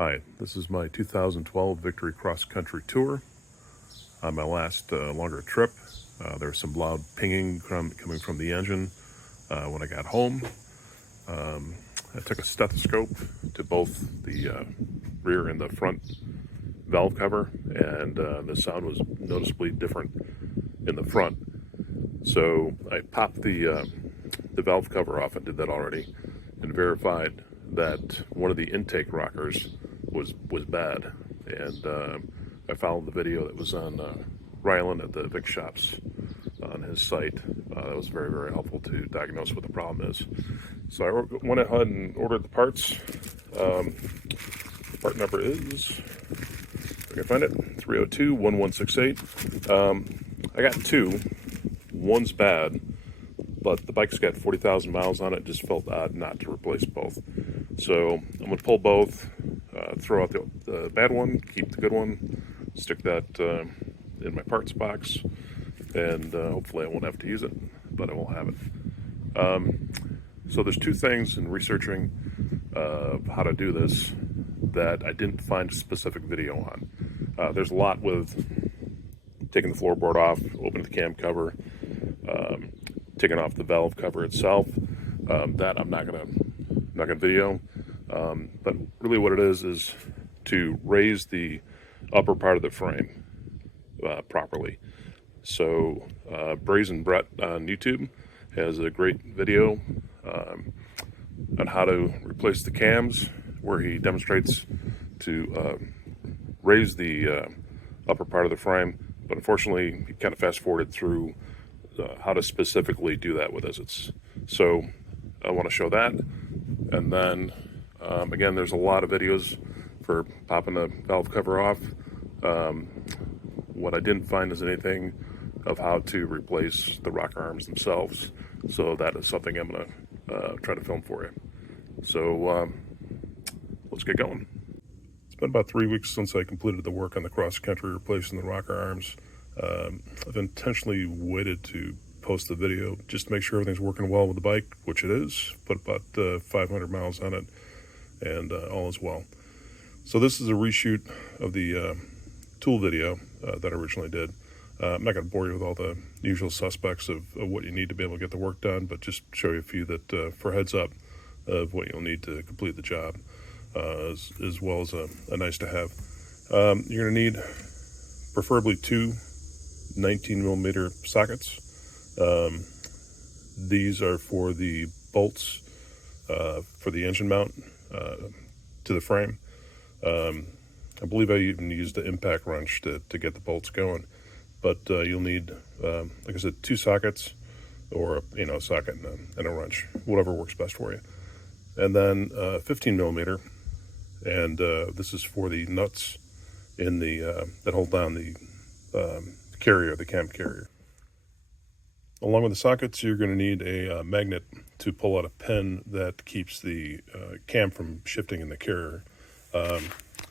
Hi, this is my 2012 Victory Cross Country Tour. On my last longer trip, there was some loud pinging coming from the engine when I got home. I took a stethoscope to both the rear and the front valve cover, and the sound was noticeably different in the front. So I popped the valve cover off. I did that already, and verified that one of the intake rockers was bad. And I followed the video that was on Rylan at the Vic Shops on his site. That was very, very helpful to diagnose what the problem is. So I went ahead and ordered the parts. Part number is, if I can find it, 302-1168. I got two. One's bad, but the bike's got 40,000 miles on it. It just felt odd not to replace both. So I'm going to pull both, throw out the bad one, keep the good one, stick that in my parts box, and hopefully I won't have to use it, but I will have it. So there's two things in researching how to do this that I didn't find a specific video on. There's a lot with taking the floorboard off, opening the cam cover, taking off the valve cover itself. That I'm not gonna video. But really what it is to raise the upper part of the frame properly. So Brazen Brett on YouTube has a great video on how to replace the cams, where he demonstrates to raise the upper part of the frame. But unfortunately, he kind of fast forwarded through how to specifically do that with this. So I want to show that. And then again, there's a lot of videos for popping the valve cover off. What I didn't find is anything of how to replace the rocker arms themselves. So that is something I'm going to try to film for you. So let's get going. It's been about 3 weeks since I completed the work on the cross country replacing the rocker arms. I've intentionally waited to post the video just to make sure everything's working well with the bike, which it is. Put about 500 miles on it, and all is well. So this is a reshoot of the tool video that I originally did. I'm not going to bore you with all the usual suspects of what you need to be able to get the work done, but just show you a few that for heads up of what you'll need to complete the job, as well as a nice to have. You're going to need preferably two 19mm sockets. These are for the bolts for the engine mount to the frame. I believe I even used the impact wrench to get the bolts going. But you'll need, like I said, two sockets, or a socket and a wrench, whatever works best for you. And then 15mm, and this is for the nuts in the that hold down the carrier, the cam carrier. Along with the sockets, you're going to need a magnet to pull out a pin that keeps the cam from shifting in the carrier.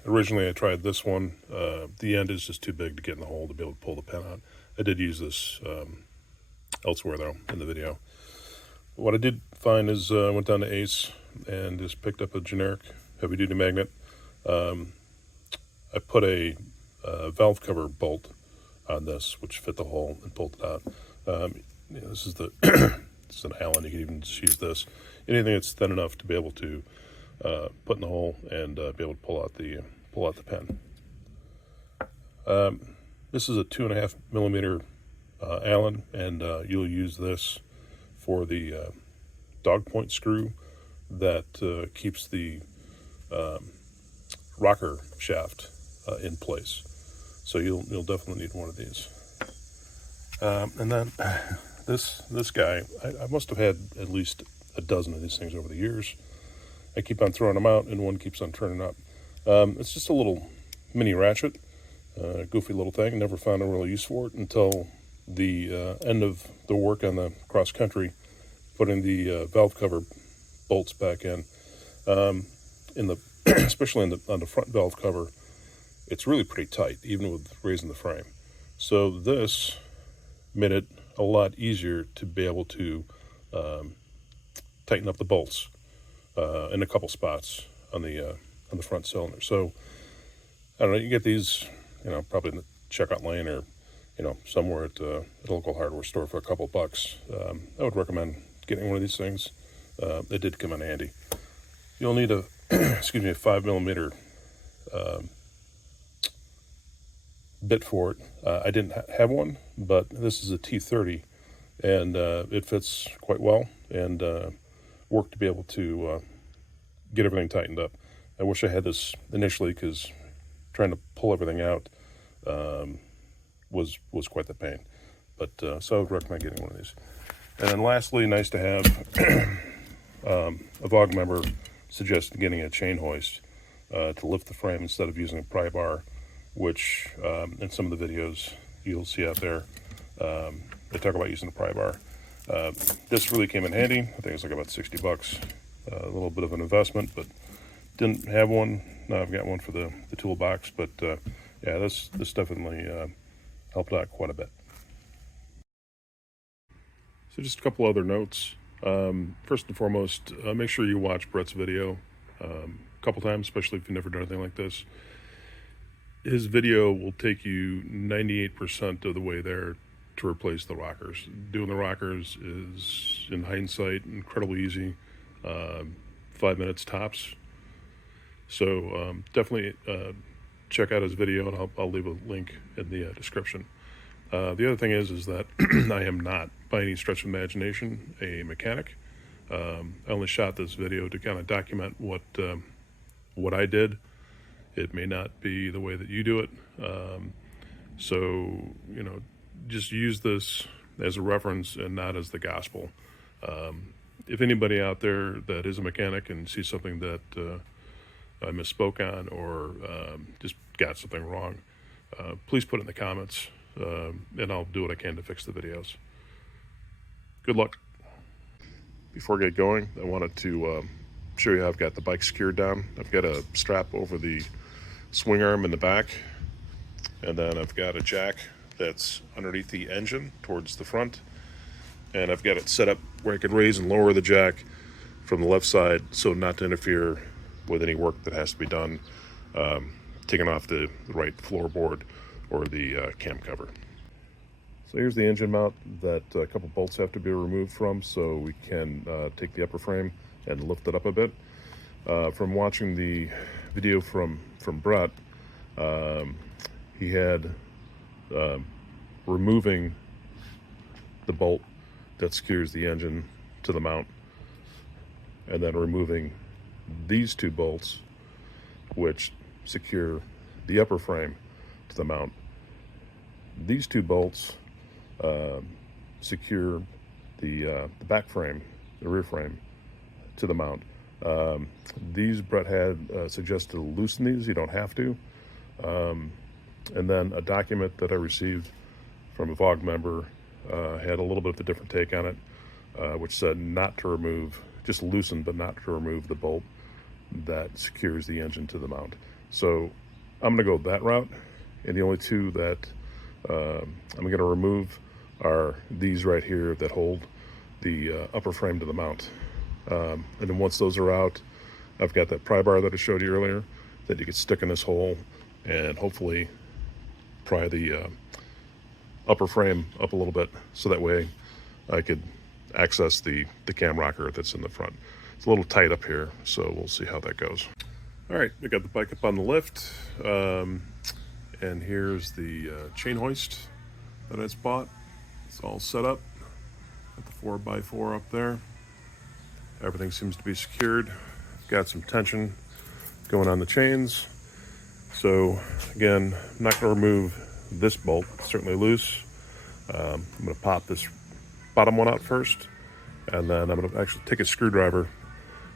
Originally I tried this one. The end is just too big to get in the hole to be able to pull the pin out. I did use this elsewhere though in the video. What I did find is I went down to Ace and just picked up a generic heavy duty magnet. I put a valve cover bolt on this, which fit the hole, and pulled it out. This is the this is an Allen. You can even just use this. Anything that's thin enough to be able to put in the hole and be able to pull out the pin. This is a 2.5mm Allen, and you'll use this for the dog point screw that keeps the rocker shaft in place. So you'll definitely need one of these. And then this guy, I must have had at least a dozen of these things over the years. I keep on throwing them out, and one keeps on turning up. It's just a little mini ratchet, goofy little thing. Never found a real use for it until the end of the work on the cross country, putting the valve cover bolts back in. Especially on the front valve cover, it's really pretty tight, even with raising the frame. So this made it a lot easier to be able to tighten up the bolts in a couple spots on the the front cylinder. So I don't know, you get these, probably in the checkout lane or, somewhere at a local hardware store for a couple bucks. I would recommend getting one of these things. They did come in handy. You'll need a, excuse me, a 5mm bit for it. I didn't have one, but this is a T30, and it fits quite well and worked to be able to get everything tightened up. I wish I had this initially, because trying to pull everything out was quite the pain. But so I would recommend getting one of these. And then lastly, nice to have, a VOG member suggested getting a chain hoist to lift the frame instead of using a pry bar, which in some of the videos you'll see out there, they talk about using a pry bar. This really came in handy. I think it was like about 60 bucks. A little bit of an investment, but didn't have one. Now I've got one for the toolbox, but yeah, this definitely helped out quite a bit. So just a couple other notes. First and foremost, make sure you watch Brett's video a couple times, especially if you've never done anything like this. His video will take you 98% of the way there to replace the rockers. Doing the rockers is, in hindsight, incredibly easy. 5 minutes tops. So definitely check out his video, and I'll leave a link in the description. The other thing is that I am not, by any stretch of imagination, a mechanic. I only shot this video to kind of document what I did. It may not be the way that you do it. So, just use this as a reference and not as the gospel. If anybody out there that is a mechanic and sees something that I misspoke on, or just got something wrong, please put it in the comments, and I'll do what I can to fix the videos. Good luck. Before I get going, I wanted to show you how I've got the bike secured down. I've got a strap over the swing arm in the back, and then I've got a jack that's underneath the engine towards the front, and I've got it set up where I can raise and lower the jack from the left side so not to interfere with any work that has to be done, taking off the right floorboard or the cam cover. So here's the engine mount that a couple bolts have to be removed from, so we can take the upper frame and lift it up a bit. From watching the video from Brett, he had removing the bolt that secures the engine to the mount, and then removing these two bolts which secure the upper frame to the mount. These two bolts secure the back frame, the rear frame, to the mount. These Brett had suggested to loosen these. You don't have to. And then a document that I received from a VOG member had a little bit of a different take on it, which said not to remove, just loosen, but not to remove the bolt that secures the engine to the mount. So I'm going to go that route, and the only two that I'm going to remove are these right here that hold the upper frame to the mount. And then once those are out, I've got that pry bar that I showed you earlier that you could stick in this hole and hopefully pry the upper frame up a little bit, so that way I could access the cam rocker that's in the front. It's a little tight up here, so we'll see how that goes. All right, we got the bike up on the lift, and here's the chain hoist that I just bought. It's all set up. Got the 4x4 up there. Everything seems to be secured. Got some tension going on the chains. So again, I'm not going to remove this bolt. It's certainly loose. I'm going to pop this bottom one out first, and then I'm going to actually take a screwdriver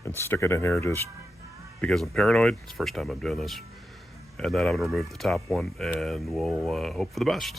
and stick it in here just because I'm paranoid. It's the first time I'm doing this. And then I'm going to remove the top one, and we'll hope for the best.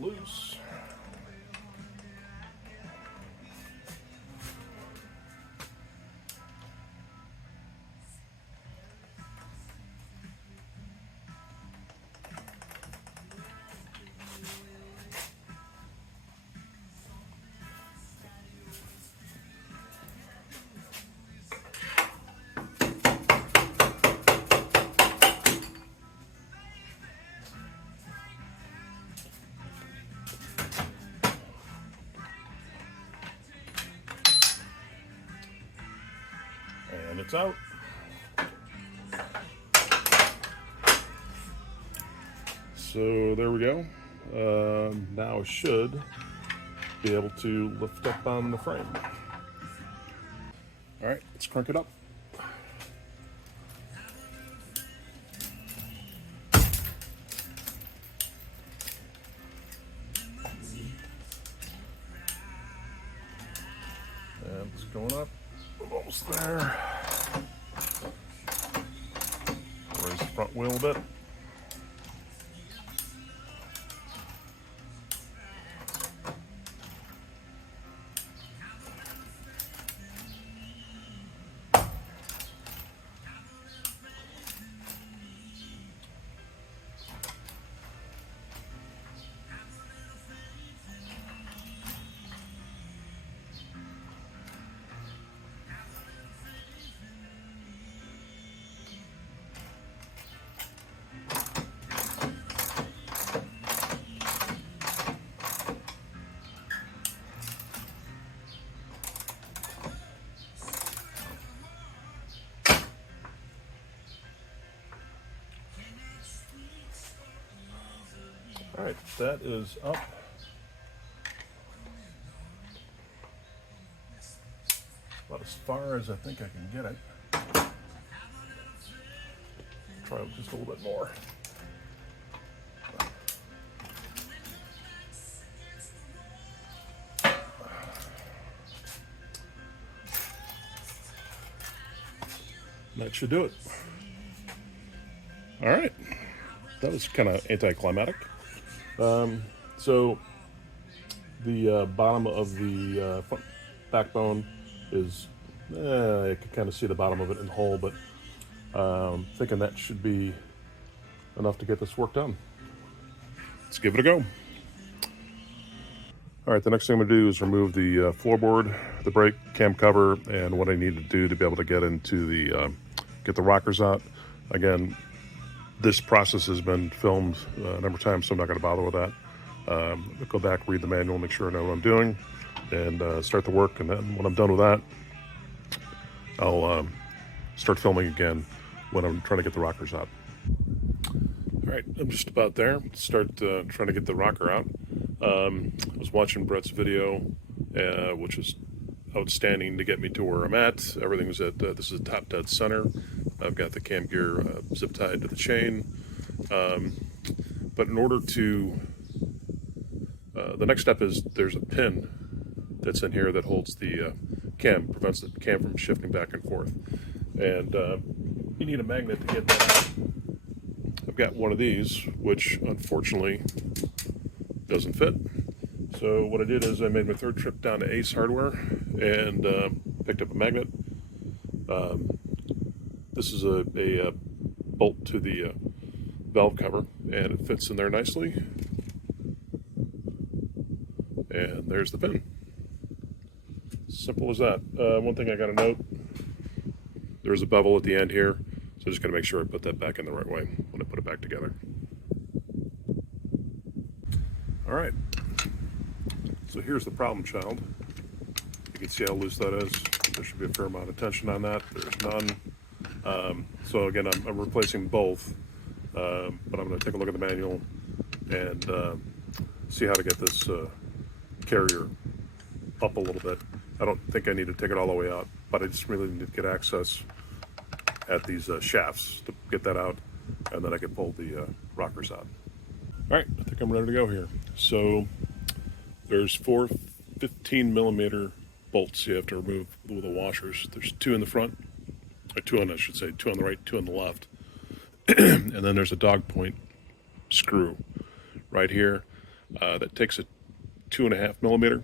loose. And it's out. So there we go. Now I should be able to lift up on the frame. All right, let's crank it up. And it's going up. Almost there. Raise the front wheel a bit. All right, that is up. About as far as I think I can get it. Try just a little bit more. That should do it. All right, that was kind of anticlimactic. So the bottom of the front backbone is, I can kind of see the bottom of it in the hole, but thinking that should be enough to get this work done. Let's give it a go. All right, the next thing I'm gonna do is remove the floorboard, the brake cam cover, and what I need to do to be able to get into the, get the rockers out. Again, this process has been filmed a number of times, so I'm not gonna bother with that. I'll go back, read the manual, make sure I know what I'm doing, and start the work. And then when I'm done with that, I'll start filming again when I'm trying to get the rockers out. All right, I'm just about there. Start trying to get the rocker out. I was watching Brett's video, which was outstanding to get me to where I'm at. Everything's at, this is top dead center. I've got the cam gear zip tied to the chain. But in order to, the next step is there's a pin that's in here that holds the cam, prevents the cam from shifting back and forth. And you need a magnet to get that. I've got one of these, which unfortunately doesn't fit. So what I did is I made my third trip down to Ace Hardware and picked up a magnet. This is a bolt to the valve cover, and it fits in there nicely. And there's the pin. Simple as that. One thing I got to note, there's a bevel at the end here, so I just got to make sure I put that back in the right way when I put it back together. All right, so here's the problem child. You can see how loose that is. There should be a fair amount of tension on that. There's none. So again, I'm replacing both, but I'm going to take a look at the manual and see how to get this carrier up a little bit. I don't think I need to take it all the way out, but I just really need to get access at these shafts to get that out, and then I can pull the rockers out. All right, I think I'm ready to go here. So there's 4 15mm bolts you have to remove with the washers. There's 2 in the front, or 2 on, I should say, 2 on the right, 2 on the left. And then there's a dog point screw right here. that takes a 2.5 millimeter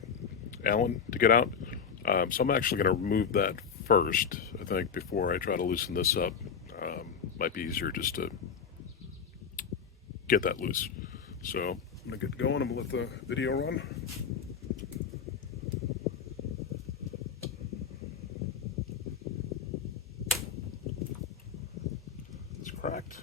Allen to get out. So I'm actually going to remove that first, I think, before I try to loosen this up. Might be easier just to get that loose. So I'm going to get going. I'm going to let the video run. It's cracked.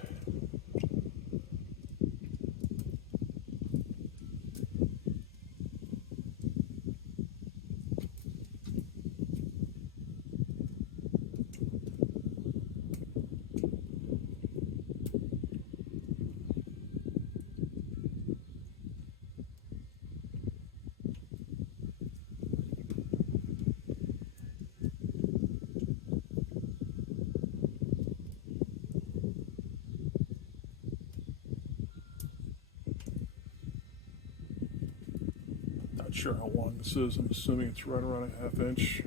Not sure how long this is. I'm assuming it's right around a 1/2 inch.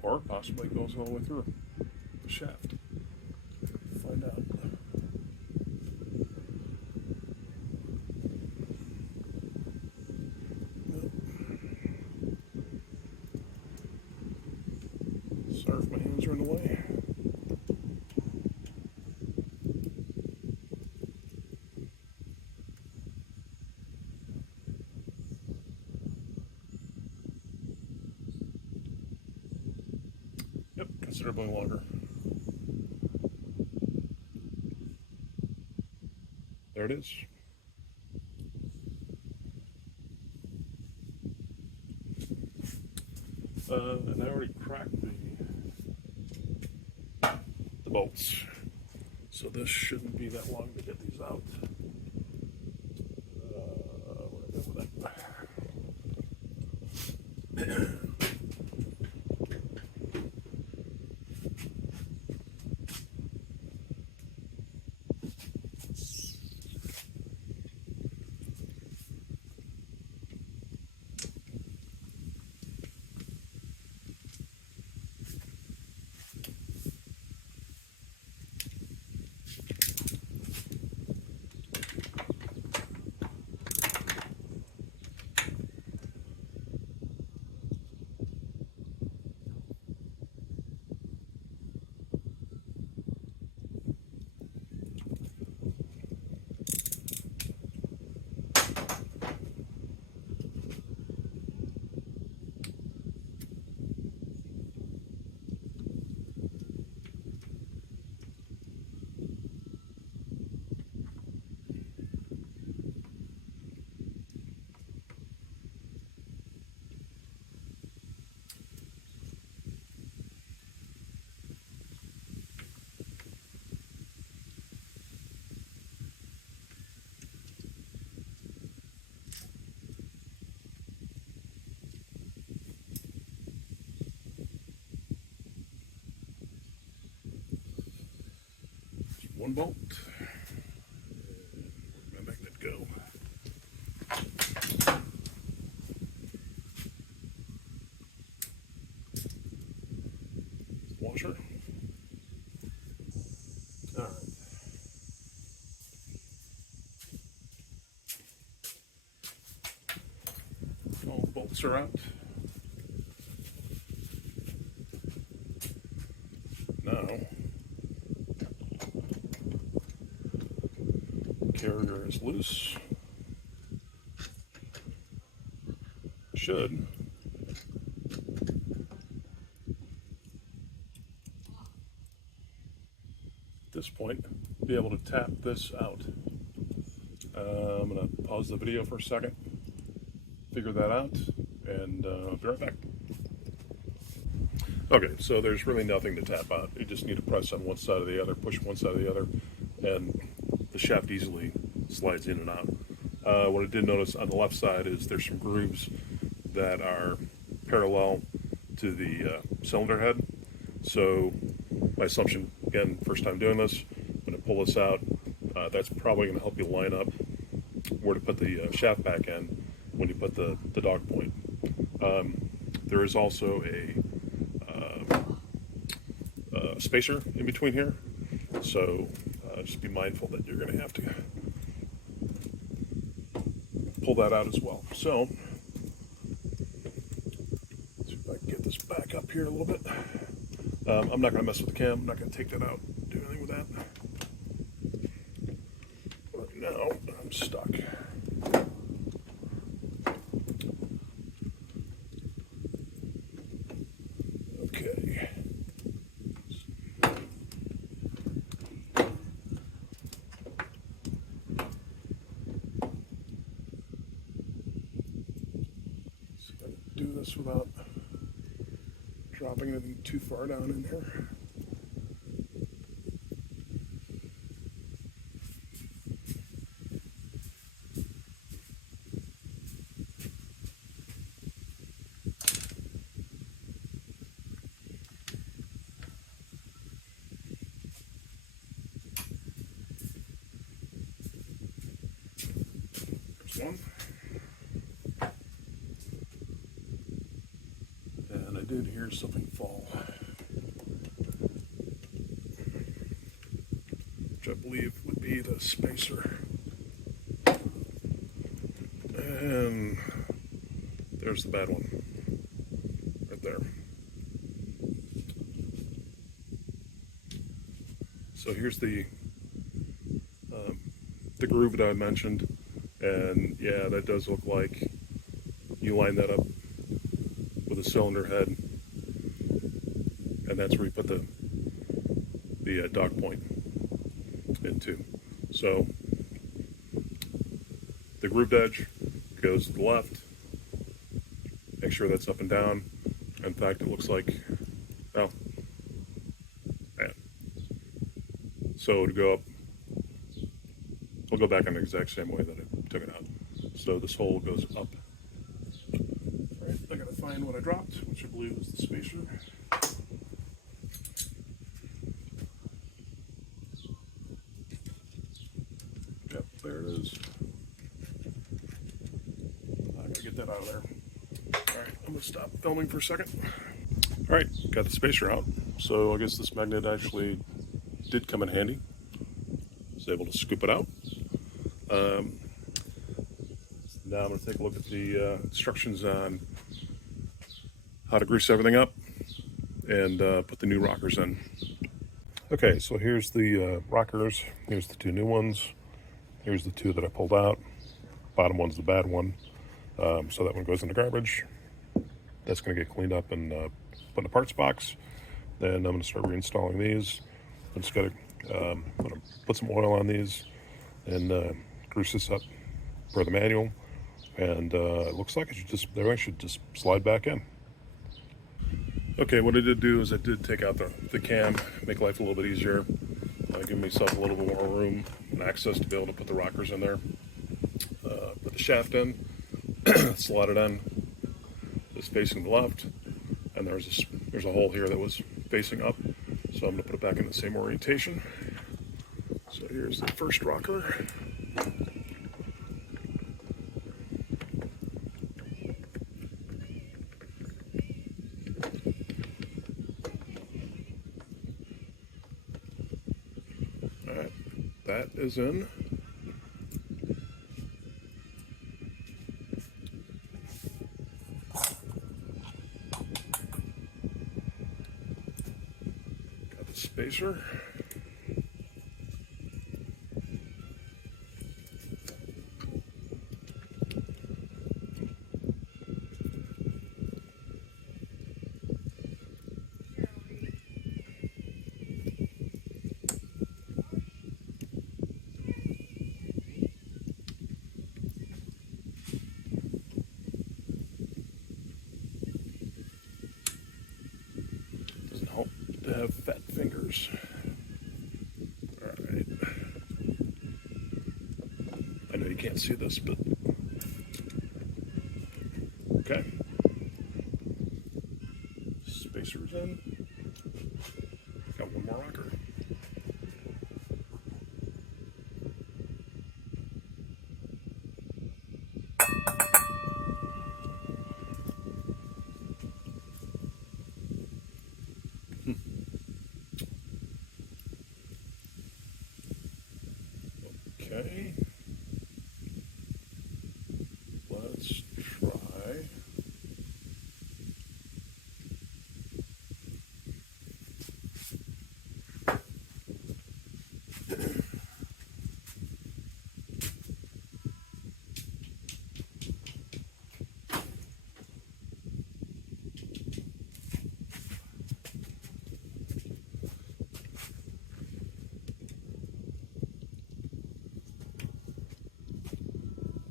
Or possibly goes all the way through the shaft. Find out. Nope. Sorry if my hands are in the way. Yep, considerably longer. There it is. And I already cracked the bolts, so this shouldn't be that long to get these out. What did I do with that? One bolt. Where'd my magnet go? Washer. All right. All the bolts are out. Now, carrier is loose. Should. At this point, be able to tap this out. I'm going to pause the video for a second, figure that out, and I'll be right back. Okay, so there's really nothing to tap out. You just need to press on one side or the other, push one side or the other, and the shaft easily slides in and out. What I did notice on the left side is there's some grooves that are parallel to the cylinder head. So my assumption, again, first time doing this, when I pull this out, that's probably going to help you line up where to put the shaft back in when you put the dog point. There is also a spacer in between here, so just be mindful that you're going to have to pull that out as well. So, let's see if I can get this back up here a little bit. I'm not going to mess with the cam. I'm not going to take that out, do anything with that. But now I'm stuck. Okay. So I can do this without dropping anything too far down in here. There's one. And I did hear something fall, which I believe would be the spacer. And there's the bad one, right there. So here's the groove that I mentioned, and yeah, that does look like you line that up with a cylinder head, and that's where you put the dog point into. So the grooved edge goes to the left. Make sure that's up and down. In fact, it looks like, oh, yeah. So to go up, we'll go back in the exact same way that I took it out. So this hole goes up. All right, I gotta find what I dropped, which I believe is the spacer. Yep, there it is. I gotta get that out of there. All right, I'm gonna stop filming for a second. All right, got the spacer out. So I guess this magnet actually did come in handy. I was able to scoop it out. Now I'm going to take a look at the instructions on how to grease everything up and put the new rockers in. Okay, so here's the rockers. Here's the two new ones. Here's the two that I pulled out. Bottom one's the bad one. So that one goes in the garbage. That's going to get cleaned up and put in a parts box. Then I'm going to start reinstalling these. I'm just going to put some oil on these and grease this up per the manual. And it looks like everything should just slide back in. Okay, what I did do is I did take out the cam, make life a little bit easier, give myself a little bit more room and access to be able to put the rockers in there. Put the shaft in, slot it in. It's facing the left, and there's a hole here that was facing up, so I'm going to put it back in the same orientation. So here's the first rocker. Alright, that is in. Got the spacer. To have fat fingers. All right. I know you can't see this, but okay. spacers in. Got one more rocker. Okay. Let's try.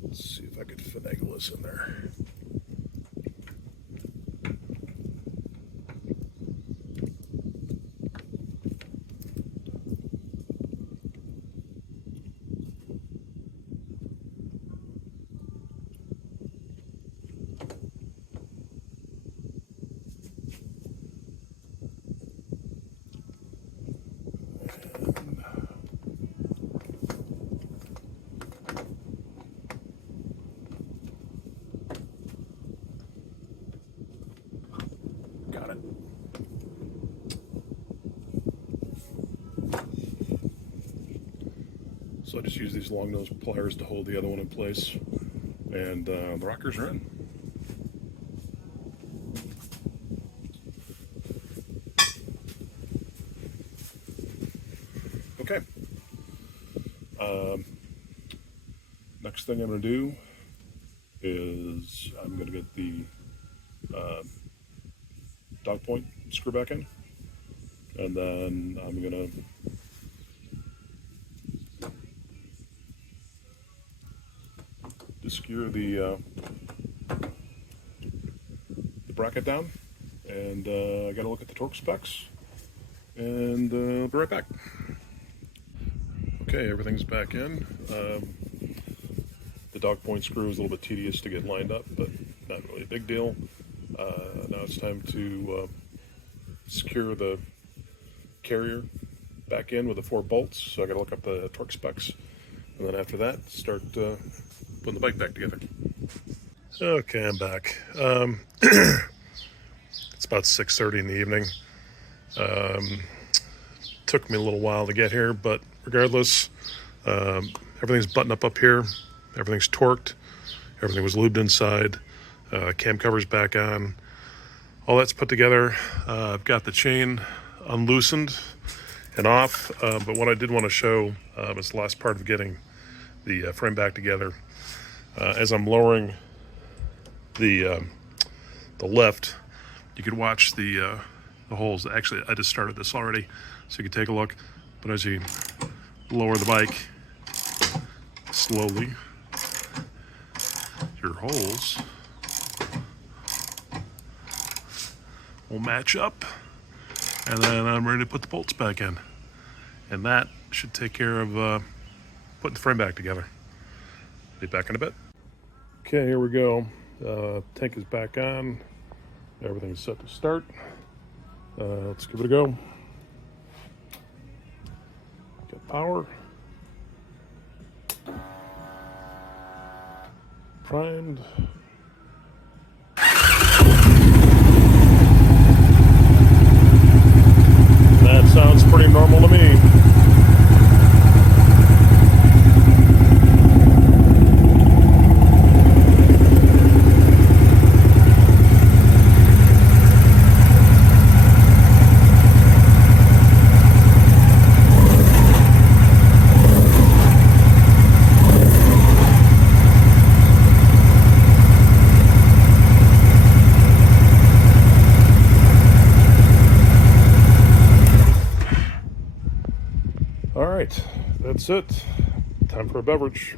Let's see if I could finagle this in there. Got it. So I just use these long nose pliers to hold the other one in place, and the rockers are in. Okay. Next thing I'm going to do is I'm going to get the dog point screw back in, and then I'm going to secure the bracket down, and I got to look at the torque specs, and I'll be right back. Okay, everything's back in. The dog point screw is a little bit tedious to get lined up, but not really a big deal. Now it's time to secure the carrier back in with the 4 bolts. So I got to look up the torque specs, and then after that, start putting the bike back together. Okay, I'm back. It's about 6:30 in the evening. Took me a little while to get here, but regardless, everything's buttoned up here. Everything's torqued. Everything was lubed inside. Cam cover's back on. All that's put together. I've got the chain unloosened and off, but what I did want to show is the last part of getting the frame back together. As I'm lowering the lift, you could watch the holes. Actually, I just started this already, so you can take a look. But as you lower the bike slowly, your holes will match up, and then I'm ready to put the bolts back in, and that should take care of putting the frame back together. Be back in a bit. Okay, here we go. Tank is back on. Everything's set to start. Let's give it a go. Get power. Primed. That sounds pretty normal to me. All right, that's it. Time for a beverage.